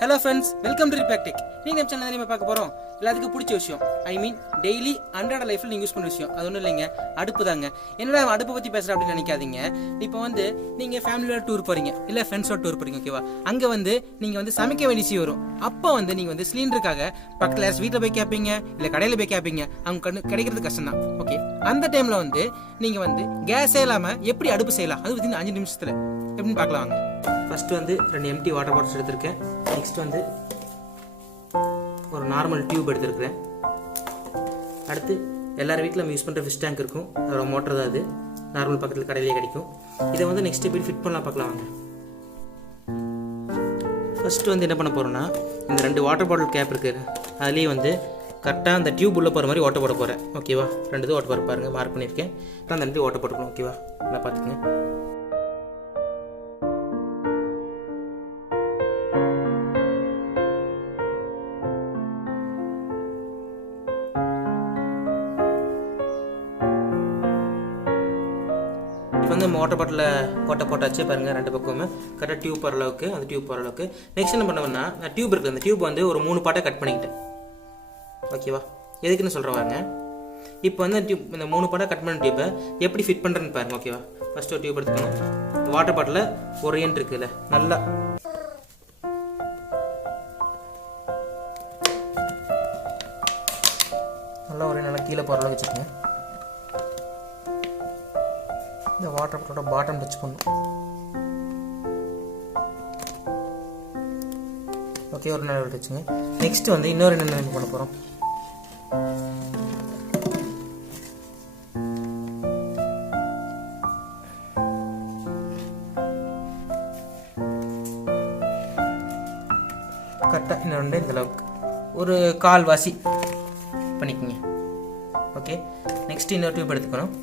Hello friends, welcome to ripak tech. நீங்க நம்ம சேனல்ல நம்ம பார்க்க போறோம் எல்லாத்துக்கும் பிடிச்ச விஷயம். டெய்லி அன்றாட லைஃப்ல நீங்க யூஸ் பண்ற விஷயம். அது ஒண்ணும் இல்லைங்க, அடுப்பு தாங்க. என்னடா அடுப்பு பத்தி பேசுற அப்படின்னு நினைக்காதீங்க. இப்போ நீங்க ஃபேமிலியோட டூர் போறீங்க இல்ல ஃப்ரெண்ட்ஸோட டூர் போறீங்க, ஓகேவா? அங்க நீங்க சமைக்க வேண்டிய வரும். அப்போ நீங்க சிலிண்டருக்காக பக்கத்துல வீட்டுல போய் கேட்பீங்க இல்ல கடையில போய் கேட்பீங்க. அவங்க கிடைக்கிறது கஷ்டம் தான். ஓகே, அந்த டைம்ல நீங்க கேஸே இல்லாம எப்படி அடுப்பு செய்யலாம், அது வித்தின் 5 நிமிஷத்துல எப்படின்னு பார்க்கலாம் வாங்க. ஃபர்ஸ்ட் 2 எம்டி வாட்டர் பாட்டில்ஸ் எடுத்திருக்கேன். நெக்ஸ்ட் ஒரு நார்மல் டியூப் எடுத்துருக்கிறேன். அடுத்து எல்லாரும் வீட்டில் நம்ம யூஸ் பண்ணுற ஃபிஷ் டேங்க் இருக்கும், அதோட மோட்டர் தான் அது. நார்மல் பக்கத்தில் கடையிலேயே கிடைக்கும். இதை நெக்ஸ்ட் எப்படி ஃபிட் பண்ணலாம் பார்க்கலாம் வாங்க. ஃபர்ஸ்ட் என்ன பண்ண போகிறோன்னா, இந்த 2 வாட்டர் பாட்டில் கேப் இருக்குது, அதுலேயே கரெக்டாக அந்த டியூப் உள்ளே போகிற மாதிரி ஓட்ட போட போகிறேன். ஓகேவா? 2 ஓட்ட போகிற பாருங்கள், மார்க் பண்ணியிருக்கேன். அந்த 2 ஓட்ட போட்டுக்கணும். ஓகேவா? நல்லா பார்த்துக்கங்க. வாட்டர் பாட்டில் போட்டாச்சு பாருங்கள். 2 பக்கமுமே கரெக்டாக டியூப் போகிற அளவுக்கு, அந்த டியூப் போகிற அளவுக்கு. நெக்ஸ்ட் என்ன பண்ணுவேன்னா, நான் டியூப் இருக்குது, அந்த டியூப் ஒரு 3 பார்ட்டாக கட் பண்ணிக்கிட்டேன். ஓகேவா? எதுக்குன்னு சொல்கிறவாங்க. இப்போ டியூப் இந்த 3 பார்ட்டாக கட் பண்ண டியூப்பை எப்படி ஃபிட் பண்ணுறேன்னு பாருங்கள். ஓகேவா? ஃபஸ்ட்டு ஒரு டியூப் எடுத்துக்கணும். வாட்டர் பாட்டில் ஒரு எண்ட் இருக்குல்ல, நல்லா நல்லா கீழே போகிற அளவுக்கு வச்சுக்கோங்க. இந்த வாட்டர் பாட்டிலோட பாட்டம் டச் பண்ணும். ஓகே, ஒரு நாள் வச்சுங்க. நெக்ஸ்ட் இன்னொரு என்ன பண்ண போகிறோம். கரெக்டாக இன்னொரு இந்த அளவுக்கு ஒரு 1/4 வாசி பண்ணிக்கோங்க. ஓகே, நெக்ஸ்ட் இன்னொரு டியூப் எடுத்துக்கணும்.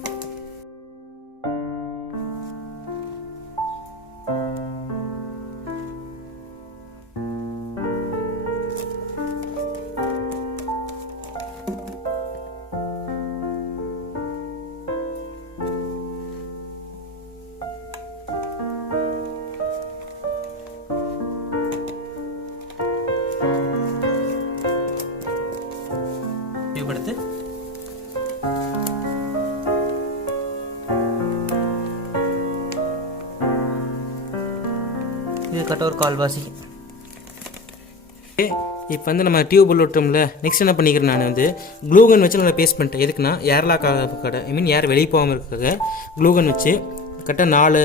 எடுத்து இது கட்ட ஒரு 1/4 வாசி. இப்போ நம்ம டியூப் உள்ள விட்டோம்ல. நெக்ஸ்ட் என்ன பண்ணிக்கிறேன், நான் க்ளூகன் வச்சு நல்லா பேஸ்ட் பண்ணிட்டேன். எதுக்குன்னா ஏர்லாக் கடை, ஏர் வெளியே போகாமல் இருக்காங்க. க்ளூகன் வச்சு கரெக்டாக 4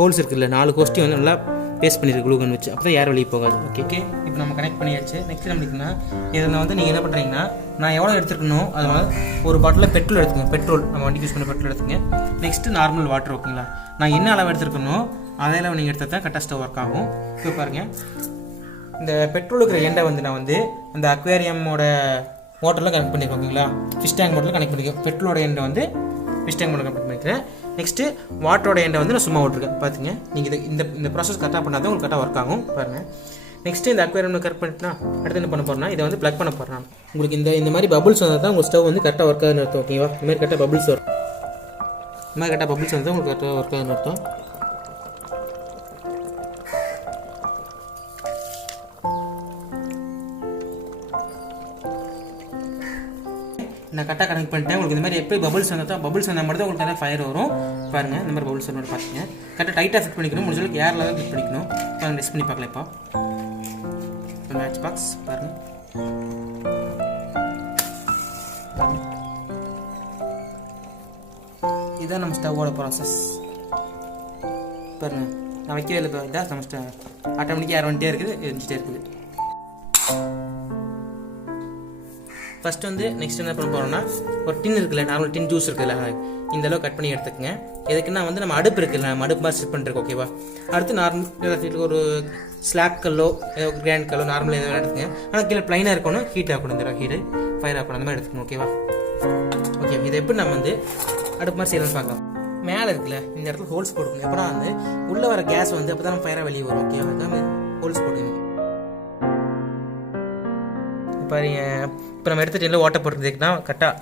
ஹோல்ஸ் இருக்குல்ல, 4 ஹோஸ்ட்டையும் நல்லா பேஸ்ட் பண்ணியிருக்கு க்ளூகன் வச்சு. அப்போ தான் ஏர் வெளியே போகாது. ஓகே, இப்போ நம்ம கனெக்ட் பண்ணியாச்சு. நெக்ஸ்ட் என்ன பண்ணிங்கன்னா, இதில் நீங்கள் என்ன பண்ணுறீங்கன்னா, நான் எவ்வளோ எடுத்துருக்கணும் அதனால் ஒரு பாட்டில் பெட்ரோல் எடுத்துக்கோங்க. பெட்ரோல் நம்ம வண்டிக்கு யூஸ் பண்ண பெட்ரோல் எடுத்துங்க. Next normal water. ஓகேங்களா? நான் என்ன அளவு எடுத்துருக்கணும் அதே அளவு நீங்கள் எடுத்தால் தான் கரெக்டாக ஸ்டவ் ஒர்க் ஆகும். இப்போ பாருங்கள், இந்த பெட்ரோல் இருக்கிற எண்டை நான் அந்த அக்வேரியமோட மோட்டரில் கனெக்ட் பண்ணியிருக்கோம். ஓகேங்களா? ஃபிஷ் டேங்க் மோட்டரில் கனெக்ட் பண்ணியிருக்கேன். பெட்ரோலோட எண்டை ஃபிஷ் டேங்க் மோட்டர் கனெக்ட் பண்ணிக்கிறேன். நெக்ஸ்ட்டு வாட்டரோட எண்டை நான் சும்மா விட்டுருக்கேன். பார்த்துங்க, நீங்கள் இந்த ப்ராசஸ் கரெக்டாக பண்ணால் தான் உங்களுக்கு கரெக்டாக ஒர்க் ஆகும். பாருங்கள், நெக்ஸ்ட்டு இந்த அக்வேரியம் கரெக்ட் பண்ணிட்டுனா அடுத்து என்ன பண்ண போகிறேன்னா, இதை ப்ளக் பண்ண போகிறேன். உங்களுக்கு இந்த மாதிரி பபுள்ஸ் வந்தால் தான் உங்கள் ஸ்டவ் கரெக்டாக ஒர்க் ஆகுதுன்னு அர்த்தம். ஓகேவா? இந்த மாதிரி கரெக்டாக பபுள்ஸ் வரும். இந்த மாதிரி கரெக்டாக பபுள்ஸ் வந்தால் உங்களுக்கு கரெக்டாக ஒர்க் ஆகுதுன்னு அர்த்தம். நான் கரெக்டாக கனெக்ட் பண்ணிட்டேன். உங்களுக்கு இந்த மாதிரி எப்போ பபுள்ஸ் வந்தால் பபுள்ஸ் வந்தால் மட்டும் தான் உங்களுக்கு நிறைய ஃபயர் வரும். பாருங்கள், இந்த மாதிரி பபுள்ஸ் வந்து பார்த்துங்க. கரெக்டாக டைட்டாக ஃபிட் பண்ணிக்கணும். முடிஞ்சளவுக்கு ஏரில் தான் ஃபிட் பண்ணிக்கணும். பாருங்கள், டெஸ்ட் பண்ணி பார்க்கலாம். இப்போ மேட்ச் பாக்ஸ் பாருங்கள். இதுதான் நம்ம ஸ்டவ்வோட ப்ராசஸ். பாருங்கள், நான் வைக்கவே இல்லை. இப்போ இதான் நம்ம ஸ்டவ் ஆட்டோமேட்டிக்காக ஏர் வந்துட்டே இருக்குது, எரிஞ்சிட்டே இருக்குது. ஃபஸ்ட் நெக்ஸ்ட் என்ன பண்ண போகிறோம்னா, ஒரு டின் இருக்குல்ல, நார்மல் டின் ஜூஸ் இருக்குல்ல, இந்த அளவு கட் பண்ணி எடுத்துக்கங்க. எதுக்குன்னா நம்ம அடுப்பு இருக்குல்ல, நம்ம அடுப்பு மாதிரி செட் பண்ணிருக்கோம். ஓகேவா? அடுத்து நார்மல் ஒரு ஸ்லாப் கல்லோ கிராண்ட் கல்லோ நார்மல் எதாவது எடுத்துங்க. ஆனால் கீழே ப்ளைனாக இருக்கணும், ஹீட் ஆகணும். இந்த ஹீட்டு ஃபயர் ஆகணும், அந்த மாதிரி எடுத்துக்கணும். ஓகேவா? ஓகே, இதை எப்படி நம்ம அடுப்பு மாதிரி செய்யணும்னு பார்க்கலாம். மேலே இருக்குல்ல, இந்த இடத்துல ஹோல்ஸ் போட்டுக்கணும். அப்புறம் உள்ளே வர கேஸ் அப்போ தான் நம்ம ஃபயராக வெளியே வரும். ஓகேவா? அதான் ஹோல்ஸ் போட்டுக்கணும். பாருங்க, இப்போ நம்ம எடுத்துகிட்டு ஓட்டை போட்டுருந்துக்குன்னா கரெக்டாக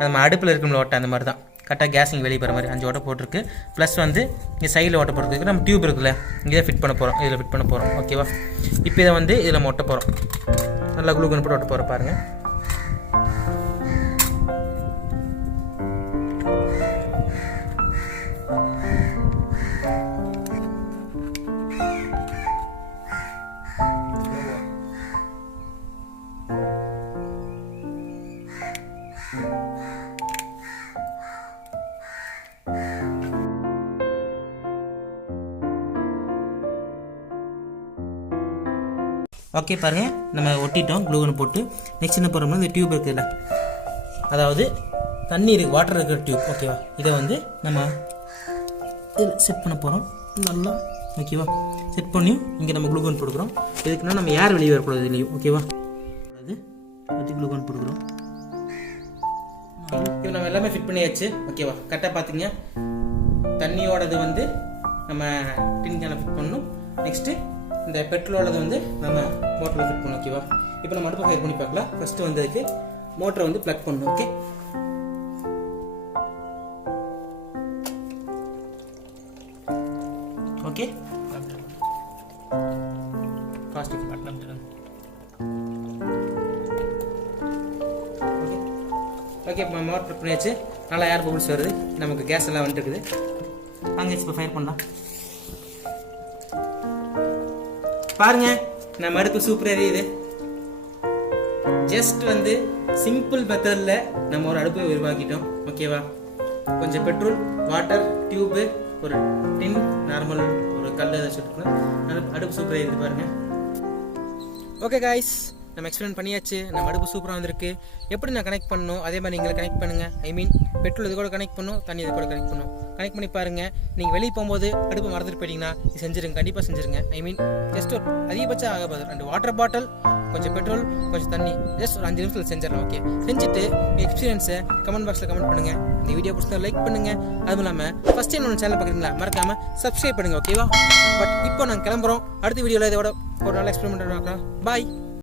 நம்ம அடுப்பில் இருக்கணும் ஓட்டை அந்த மாதிரி தான் கரெக்டாக கேஸ் இங்கே வெளியே போகிற மாதிரி 5 ஓட்டை போட்டிருக்கு. ப்ளஸ் வந்து இங்கே சைடில் ஓட்ட போகிறதுக்கு நம்ம டியூப் இருக்குல்ல இங்கே ஃபிட் பண்ண போகிறோம், இதில் ஃபிட் பண்ண போகிறோம். ஓகேவா? இப்போ இதை வந்து இதில் நம்ம ஒட்ட போகிறோம். நல்லா க்ளூகன் போட்டு ஒட்ட போகிறோம் பாருங்கள். ஓகே பாருங்கள், நம்ம ஒட்டிட்டோம் க்ளூகன் போட்டு. நெக்ஸ்ட் என்ன பண்ணுறோம்னா இந்த டியூப் இருக்குதுல்ல, அதாவது தண்ணீர் வாட்டர் இருக்கிற டியூப். ஓகேவா? இதை வந்து நம்ம இதில் செட் பண்ண போகிறோம் நல்லா. ஓகேவா? செட் பண்ணி இங்கே நம்ம க்ளூகன் போட்டுக்கிறோம். இதுக்குன்னா நம்ம ஏர் வெளியே வரக்கூடாது இதுலேயும். ஓகேவா? அது பற்றி க்ளூகன் போட்டுக்கிறோம். இப்போ நம்ம எல்லாமே ஃபிட் பண்ணியாச்சு. ஓகேவா? கரெக்டாக பார்த்தீங்க, தண்ணியோடது வந்து நம்ம டின் கேனில் ஃபிட் பண்ணணும். நெக்ஸ்ட்டு இந்த பெட்ரோலோடது வந்து நம்ம மோட்டரில் ஃபிட் பண்ணணும். ஓகேவா? இப்போ நம்ம அடுப்பு ஃபயர் பண்ணி பார்க்கலாம். ஃபஸ்ட்டு வந்து அதுக்கு மோட்டரை வந்து ப்ளக் பண்ணணும். Okay, okay plastic okay. இப்போ மோட்டர் பண்ணியாச்சு. நல்லா ஏர் பபிள்ஸ் வருது. நமக்கு கேஸ் எல்லாம் வந்துட்டு இருக்குது. அங்கே இப்போ ஃபயர் பண்ணலாம். பாருங்க, நம்ம அடுப்பு சூப்பராக எரியுது. ஜஸ்ட் வந்து சிம்பிள் மெத்தடில் நம்ம ஒரு அடுப்பை உருவாக்கிட்டோம். ஓகேவா? கொஞ்சம் பெட்ரோல், வாட்டர், டியூப்பு, ஒரு டின், நார்மல் ஒரு கல் ஏதாச்சும் இருக்கணும். அடுப்பு சூப்பராக எரியுது பாருங்க. ஓகே காய்ஸ், நம்ம எக்ஸ்பிளைன் பண்ணியாச்சு. நம்ம அடுப்பு சூப்பராக வந்திருக்கு. எப்படி நான் கனெக்ட் பண்ணணும் அதே மாதிரி நீங்களே கனெக்ட் பண்ணுங்கள். ஐ மீன் பெட்ரோல் இது கூட கனெக்ட் பண்ணணும், தண்ணி இது கூட கனெக்ட் பண்ணணும். கனெக்ட் பண்ணி பாருங்கள். நீங்கள் வெளியே போகும்போது அடுப்பு மறந்துட்டு போயிட்டீங்கன்னா இது செஞ்சுருங்க, கண்டிப்பாக செஞ்சுருங்க. ஐ மீன் ஜஸ்ட் ஒரு அதிகபட்சம் ஆகப்போகுது 2 வாட்டர் பாட்டில், கொஞ்சம் பெட்ரோல், கொஞ்சம் தண்ணி, ஜஸ்ட் ஒரு 5 நிமிஷத்தில் செஞ்சிடலாம். ஓகே, செஞ்சுட்டு எக்ஸ்பீரியன்ஸை கமெண்ட் பாக்ஸில் கமெண்ட் பண்ணுங்கள். இந்த வீடியோ பிடிச்சா லைக் பண்ணுங்கள். அதுவும் இல்லாமல் ஃபஸ்ட் டைம் நம்ம சேனல் பார்க்குறீங்களா மறக்காமல் சப்ஸ்கிரைப் பண்ணுங்கள். ஓகேவா? பட் இப்போ நாங்கள் கிளம்புறோம். அடுத்த வீடியோவில் இதோட ஒரு நல்ல எக்ஸ்பெரிமெண்ட் பார்க்கலாம். பாய்.